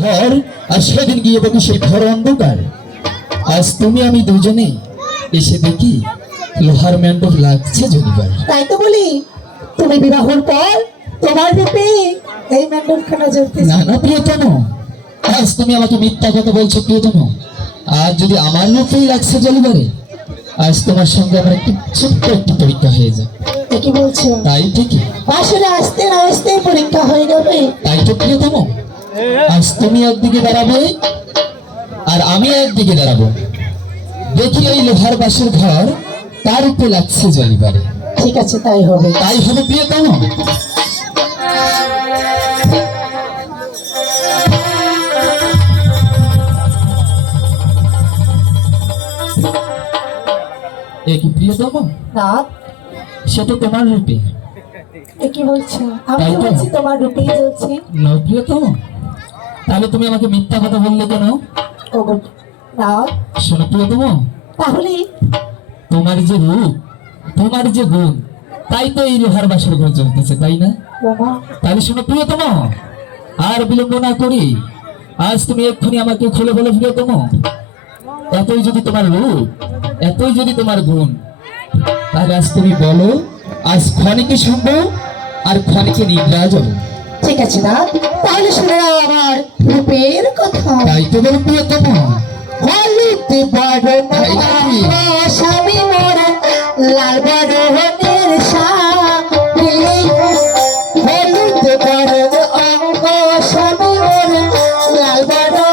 ঘর, আর সেদিন গিয়ে দেখি সেই ঘর অন্ধকার। আজ তুমি আমি দুজনে এসে দেখি লোহার মণ্ডপ লাগছে জলিবার। তাই তো বলি, তুমি বিবাহর পর তোমার রূপে এই মণ্ডপখানা জ্বলতেছে। না না প্রিয়তম, আজ তুমি আমাকে মিথ্যা কথা বলছো প্রিয়তম। আর যদি আমার রূপেই লাগছে জলিবারে, আজ তোমার সঙ্গে আমার একটি ছোট্ট একটি পরীক্ষা হয়ে যায়। কি বলছো? তাই ঠিকই, আসলে আসতে না আসতে পরীক্ষা হয়ে যাবে। তাই তো প্রিয়তম। আজ তুমি একদিকে দাঁড়াবে আর আমি একদিকে দাঁড়াবো, দেখি এই লোহার বাসের ঘর তার উপরে লাগছে জলিবারে। ঠিক আছে, তাই হবে। তাই হবে প্রিয়তম। এ কি প্রিয়তম? না, সে তো তোমার রূপে। কি বলছো? আমি তাই তো তো। বলছি তোমার রূপেই জ্বলছি। না প্রিয়তম, তাহলে তুমি আমাকে মিথ্যা কথা বললে কেন? ও গো, না শোনো প্রিয়তম, তাহলে তোমার যে রূপ, তোমার যে গুণ, তাই তো এই লোহার বাসর ঘর চলতেছে, তাই না? বাবা, তাহলে শোনো প্রিয়তম, আর বিলম্ব না করি আজ তুমি এক্ষুনি আমাকে খুলে বলো প্রিয়তম, এতই যদি তোমার রূপ, এতই যদি তোমার গুণ, তাহলে আজ তুমি বলো, আজ ক্ষণিকে শুনবো আর ক্ষণিকে নিদ্রা যাবো। ঠিক আছে না, তাহলে শুনে নাও আমার রূপের কথা। তাই তো বলো প্রিয়তম। হলুদ বরণ তাই নাকি? স্বামী মোর লাল বরণের শাড়ি, হলুদ বরণ অঙ্গ স্বামী মোর লাল বরণ